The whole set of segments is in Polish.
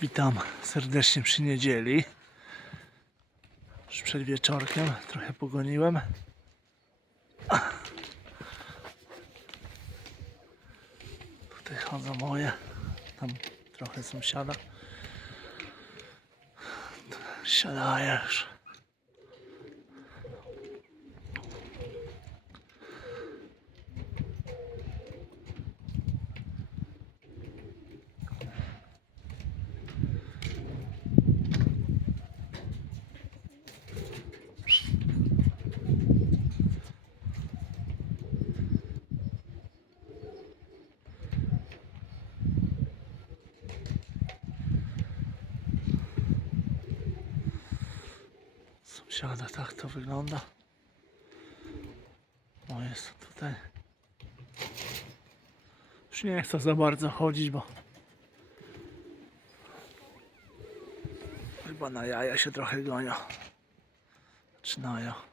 Witam serdecznie przy niedzieli. Już przed wieczorkiem trochę pogoniłem. Tutaj chodzą moje. Tam trochę sąsiada. Siadaję już. Sąsiada, tak to wygląda. O, jest tutaj. Już nie chcę za bardzo chodzić, bo chyba na jaja się trochę gonią. Zaczynają.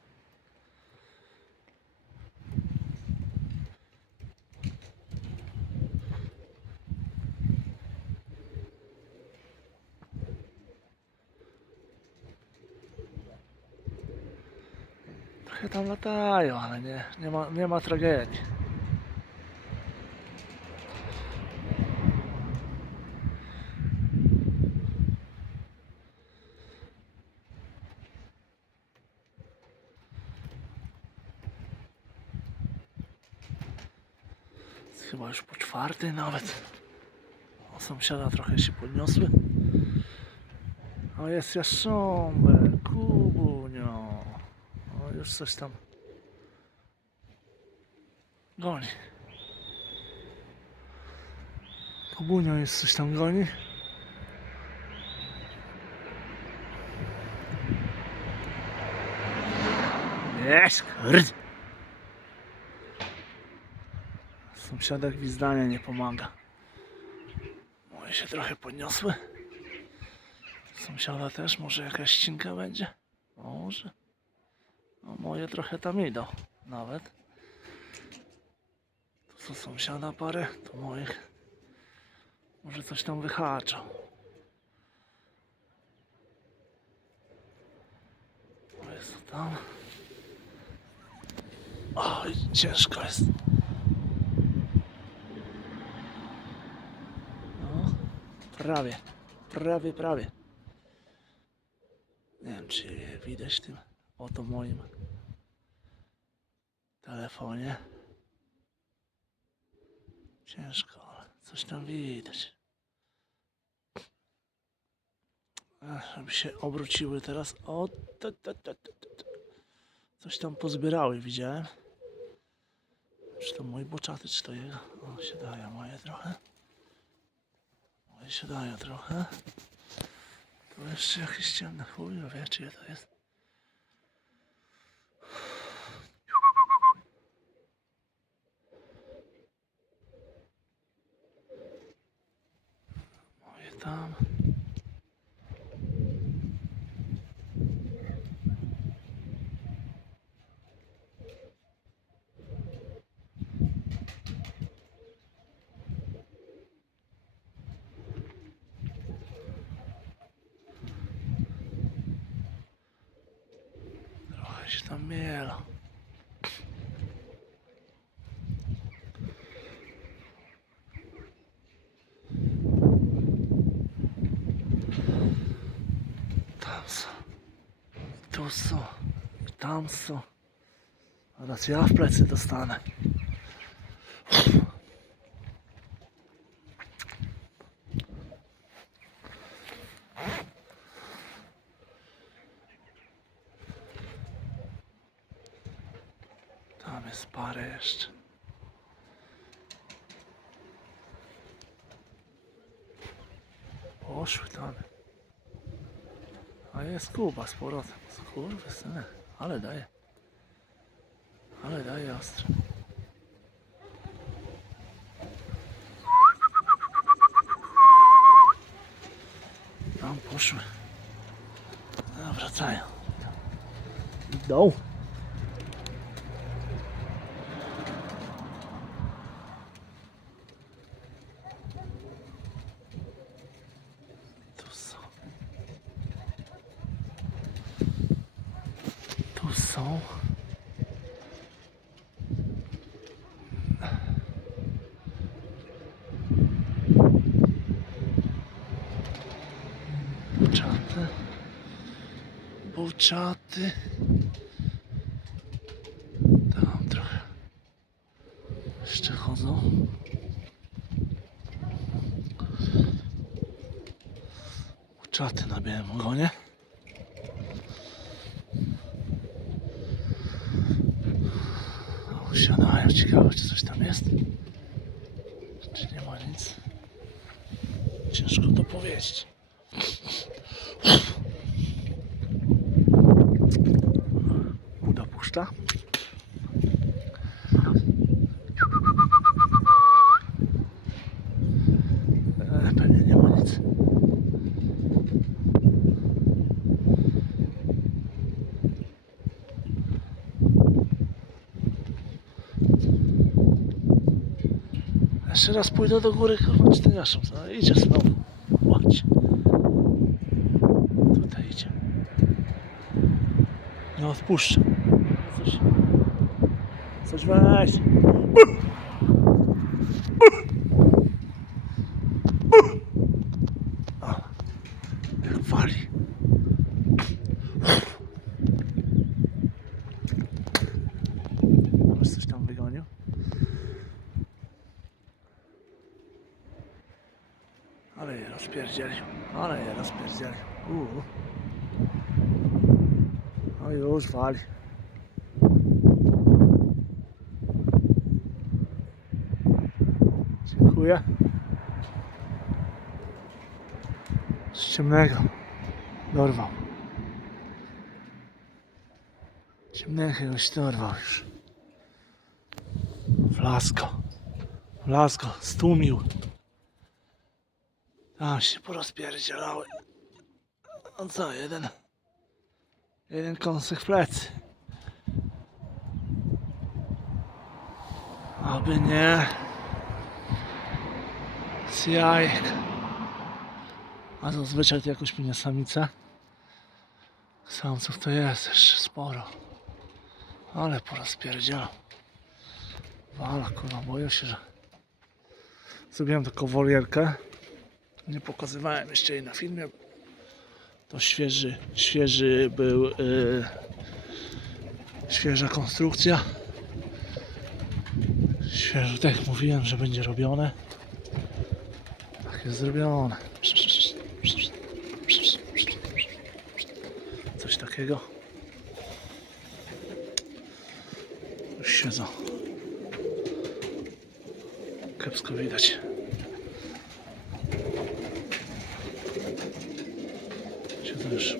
Trochę tam latają, ale nie, nie, ma, nie ma tragedii. Chyba już po czwartej nawet. O, sąsiada trochę się podniosły. O, jest Jasząbek, Kubunio. Już coś tam goni. Kubunio jest coś tam goni. Jest, kurde. Sąsiadek gwizdania nie pomaga. Moje się trochę podniosły. Sąsiada też, może jakaś ścinka będzie? Może. No moje trochę tam idą nawet. Tu są sąsiada parę, tu moich. Może coś tam wyhaczą. O jest to tam. Oj, ciężko jest. No, prawie, prawie, prawie. Nie wiem, czy widać tym oto moim telefonie. Ciężko, ale coś tam widać. Ach, Żeby się obróciły teraz. O, ta, ta, ta, ta, ta. Coś tam pozbierały, widziałem. Czy to mój boczaty, czy to jego? O, się daje moje trochę. Moje się daje trochę. Tu jeszcze jakieś ciemne chuj, wie czyje to jest. sam. Tam su. Tu su. Tam su. Da ću ja v pleci dostane. Parę jeszcze. Poszły tam. A jest Kuba z powrotem. Kurwa, syny. Ale daje. Ale daje ostro. Tam poszły. No, wracają. Idą. Tu są. Buczaty. Buczaty. Tam trochę. Jeszcze chodzą. Buczaty na białym ogonie. Ciekawe czy coś tam jest. Czy nie ma nic. Ciężko to powiedzieć. Buda puszcza. E, Pewnie nie ma nic. Jeszcze raz pójdę do góry, kurwa, czy ten jaszczur, no, idzie znowu. Ładź. Tutaj idzie. Nie odpuszczę. Coś, coś weź. O, jak wali. Może coś tam wygonił? Ale je rozpierdzielił. Ale je rozpierdzielił. Uuu. No już wali. Dziękuję. Z ciemnego. Dorwał. Ciemnego już dorwał już. Flasko. Flasko. Stłumił. Tam się porozpierdzielały. No co, jeden... Jeden kąsek w plecy. Aby nie... Z. A zazwyczaj to jakoś minie samica. Samców to jest jeszcze sporo. Ale porozpierdzielam. Wala, kurwa, boję się, że... Zrobiłem taką wolierkę. Nie pokazywałem jeszcze jej na filmie. To świeży, świeży był, yy, świeża konstrukcja. Świeżo, tak mówiłem, że będzie robione. Tak jest zrobione. Coś takiego. Już siedzą. Kiepsko widać. Siedzą już.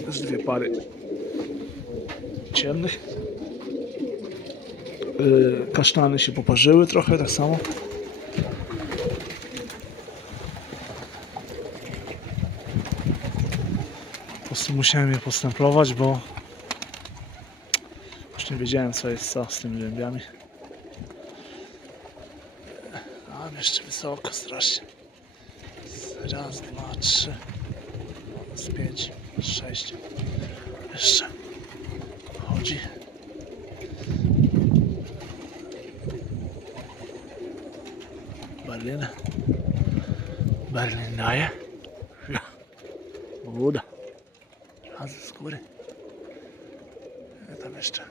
To jest dwie pary ciemnych. Yy, kasztany się poparzyły trochę, tak samo. Po prostu musiałem je postemplować, bo już nie wiedziałem co jest co z tymi lębiami. Tam jeszcze wysoko strasznie. Raz, dwa, trzy. Z pięć, sześć. Jeszcze. Chodzi. Berlin. Berlin daje. Ja. Woda. Raz z góry. Ja tam jeszcze.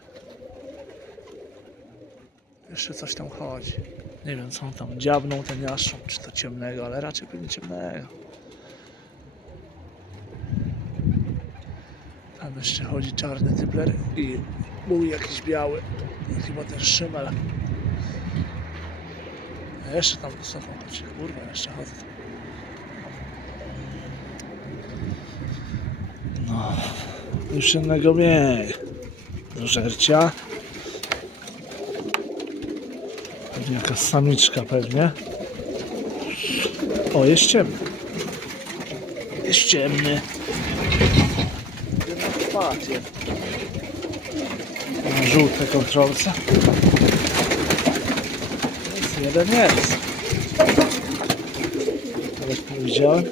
Jeszcze coś tam chodzi. Nie wiem co on tam dziabnął ten jaszcząb, czy to ciemnego, ale raczej pewnie ciemnego. Tam jeszcze chodzi czarny typler i był jakiś biały. Chyba ten szymel. Jeszcze tam wysoko chodzi. Kurwa, jeszcze chodzę. No, już innego mniej. Do żercia. Pewnie jakaś samiczka pewnie. O, jest ciemny. Jest ciemny. Żółte kontrolce. Jest jeden jest. Nawet nie widziałem.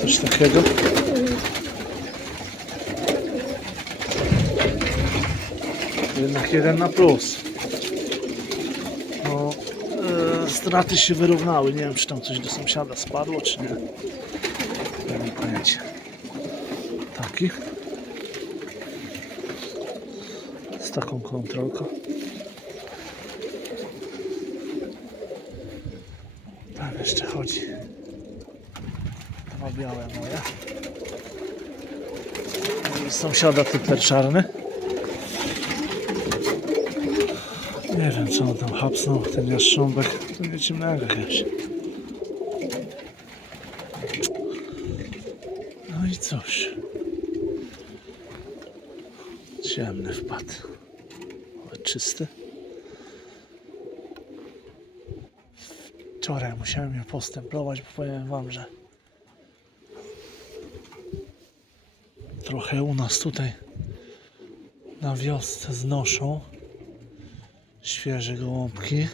coś takiego. Jednak jeden na plus. No, e, straty się wyrównały. Nie wiem, czy tam coś do sąsiada spadło, czy nie. Nie mam pojęcia. Taki. Z taką kontrolką. Tam jeszcze chodzi. Dwa białe moje. Sąsiada typer czarny. Nie wiem co on tam hapsnął, ten jaszcząbek. To nie ciemnego jakiegoś. No i cóż. Ciemny wpadł. Ale czysty. Wczoraj musiałem je postemplować, bo powiem wam, że trochę u nas tutaj na wiosce znoszą świeże gołąbki.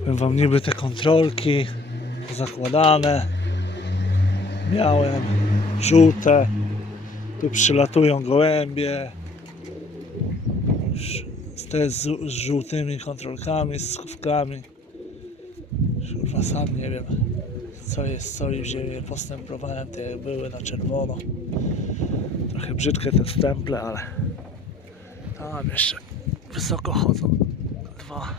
Powiem wam niby te kontrolki zakładane. Miałem żółte. Tu przylatują gołębie. Te z, z żółtymi kontrolkami, z schówkami. Kurwa sam nie wiem co jest co i wziąłem je postemplowałem te jak były na czerwono. Trochę brzydkie te stemple, ale tam jeszcze wysoko chodzą. Dwa.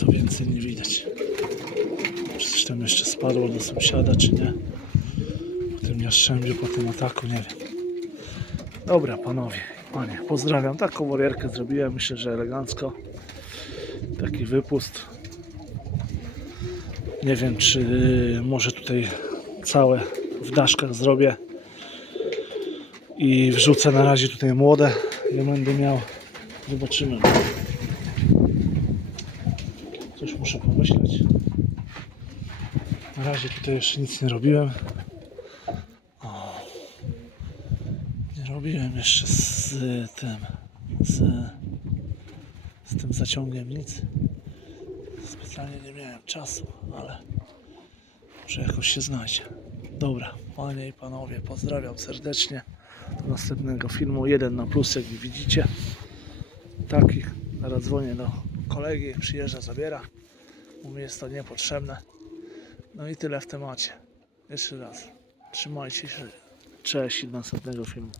To więcej nie widać. Czy coś tam jeszcze spadło do sąsiada, czy nie? Po tym jaszczębiu, po tym ataku, nie wiem. Dobra, panowie, panie, pozdrawiam. Taką warierkę zrobiłem, myślę, że elegancko. Taki wypust. Nie wiem, czy y, może tutaj całe w daszkach zrobię i wrzucę na razie tutaj młode. Ja będę miał. Zobaczymy. Coś muszę pomyśleć. Na razie tutaj jeszcze nic nie robiłem. O. Nie robiłem jeszcze z tym, z, z tym zaciągiem nic. Specjalnie nie miałem czasu, ale może jakoś się znajdzie. Dobra, panie i panowie, pozdrawiam serdecznie. Do następnego filmu. Jeden na plus, jak widzicie. Taki. Teraz dzwonię do kolegi, przyjeżdża, zabiera. Mu jest to niepotrzebne. No i tyle w temacie. Jeszcze raz. Trzymajcie się. Cześć do następnego filmu.